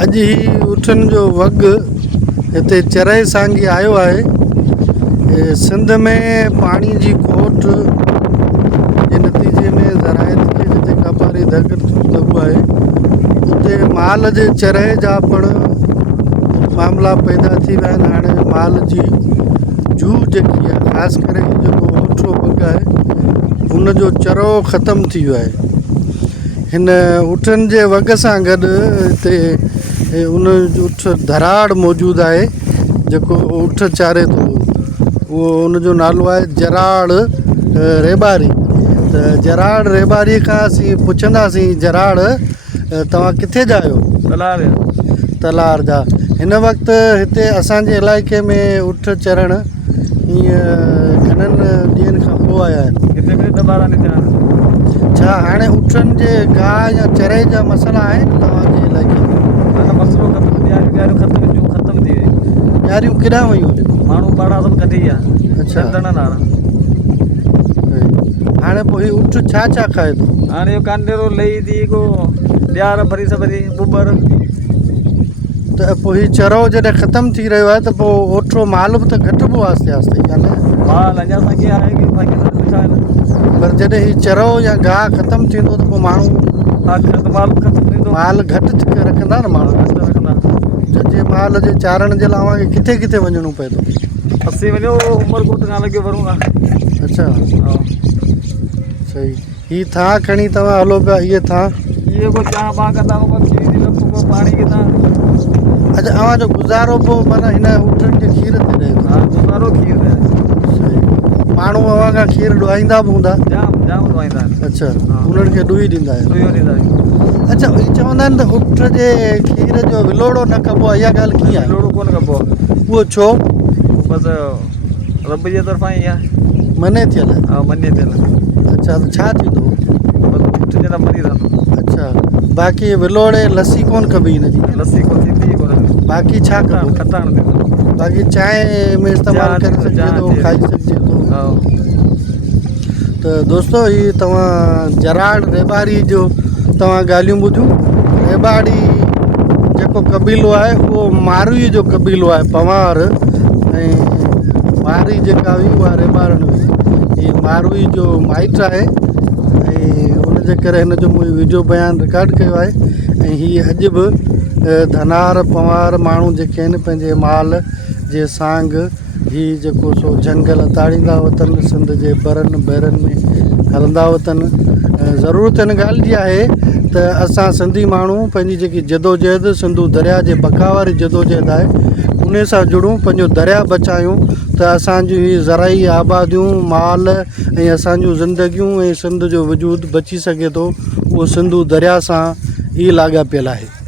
अॼु ही उठनि जो वॻु हिते चरहि सांगी आयो आहे। सिंध में पाणी जी खोट जे नतीजे में ज़राइत खे जिते कापारी दॿो आहे उते माल जे चरहि जा पिण मामला पैदा थी विया आहिनि। हाणे माल जी जूह जेकी आहे, ख़ासि करे जेको ओठो वॻु आहे हुनजो चरो ख़तमु थी वियो आहे। हिन उठनि जे वॻ सां गॾु हिते उन उठ धराड़ मौजूदु आहे जेको उठ चारे थो, उहो उनजो नालो आहे जराड़ रेबारी। त जराड़ रेबारी खां असीं पुछंदासीं, जराड़ तव्हां किथे जा आहियो? तलार जा। हिन वक़्तु हिते असांजे इलाइक़े में उठ चरण हीअं घणनि ॾींहंनि खां पोइ आया आहिनि। छा हाणे उठनि जे गाह या चरहि जा मसइला आहिनि तव्हांजे इलाइक़े में? ॾियारियूं केॾांहुं वयूं? माण्हू पाड़ा सभु कढी आहे। अच्छा, हाणे पोइ हीउ उठ छा छा खाए थो? हाणे इहो कांडेरो लही थी को ॾियार भरी सभरी बुबर। त पोइ हीउ चरो जॾहिं ख़तमु थी रहियो आहे त पोइ ओठो माल बि त घटिबो आहिस्ते आहिस्ते, या न? माल अञा असांखे आहे की बाक़ी वेठा आहिनि। पर जॾहिं हीउ चरो या गाह ख़तमु थींदो त पोइ माण्हू माल ख़तमु थींदो, माल घटि रखंदा न माण्हू। रखंदा जे माल जे चारण जे लाइ अव्हांखे किथे किथे वञिणो पए थो? असीं वञो उमरकोट खां लॻे वरूं था। अच्छा, सही। हीअ थां खणी तव्हां हलो पिया, इहे थां इहे को चांहि पाण कंदा को पाणी कंदा। अच्छा, अव्हांजो गुज़ारो पोइ माना हिन उठनि जे खीर ते रहे थो? हा, गुज़ारो खीर ते आहे। सही। माण्हू अव्हां खां खीर ॾुआईंदा बि हूंदा? जाम जाम ॾुआईंदा आहिनि। अच्छा, उन्हनि खे ॾुई ॾींदा आहियो? ॾुई ॾींदा आहियूं। अच्छा, इहे चवंदा आहिनि त उठ जे खीर जो विलोड़ो न कबो आहे, इहा ॻाल्हि कीअं आहे? विलोड़ो कोन कबो आहे। उहो छो? बसि रब जे तरफ़ां ई आहे, मने थियल आहे। हा, मञे थियल। अच्छा, त छा थींदो? बसि उठ जे लाइ मरी रहंदो। अच्छा, बाक़ी विलोड़े लस्सी कोन कबी हिनजी? लस्सी कोन थींदी कोन। बाक़ी छा कबो? खटाइण थींदो। बाक़ी चांहि में इस्तेमालु करे सघिजे थो, खाई सघिजे थो। हा। त दोस्तो, हीअ तव्हां जराड़ रेबारी जो तव्हां ॻाल्हियूं ॿुधियूं। रेबाड़ी जेको कबीलो आहे उहो मारवी जो कबीलो आहे, पवार। ऐं मारी जेका हुई उहा रेबारन हुई। हीअ मारवी जो माइट आहे ऐं उनजे करे हिन जो मूं वीडियो बयानु रिकॉर्ड कयो आहे। ऐं हीअ अॼु बि धनार पवार माण्हू जेके आहिनि पंहिंजे माल जे सांग हीअ जेको सो झंगल ताड़ींदा वतन, सिंध जे बरनि बहिरनि में हलंदा वतन। ज़रूरत हिन ॻाल्हि जी आहे त असां सिंधी माण्हू पंहिंजी जेकी जदोजहद सिंधू दरिया जे बका वारी जदोजहद आहे उन सां जुड़ूं, पंहिंजो दरिया बचायूं त असांजूं हीअ ज़राई आबादियूं, माल ऐं असांजूं ज़िंदगियूं ऐं सिंध जो वजूद बची सघे थो। उहो सिंधू दरिया सां ई लाॻापियल आहे।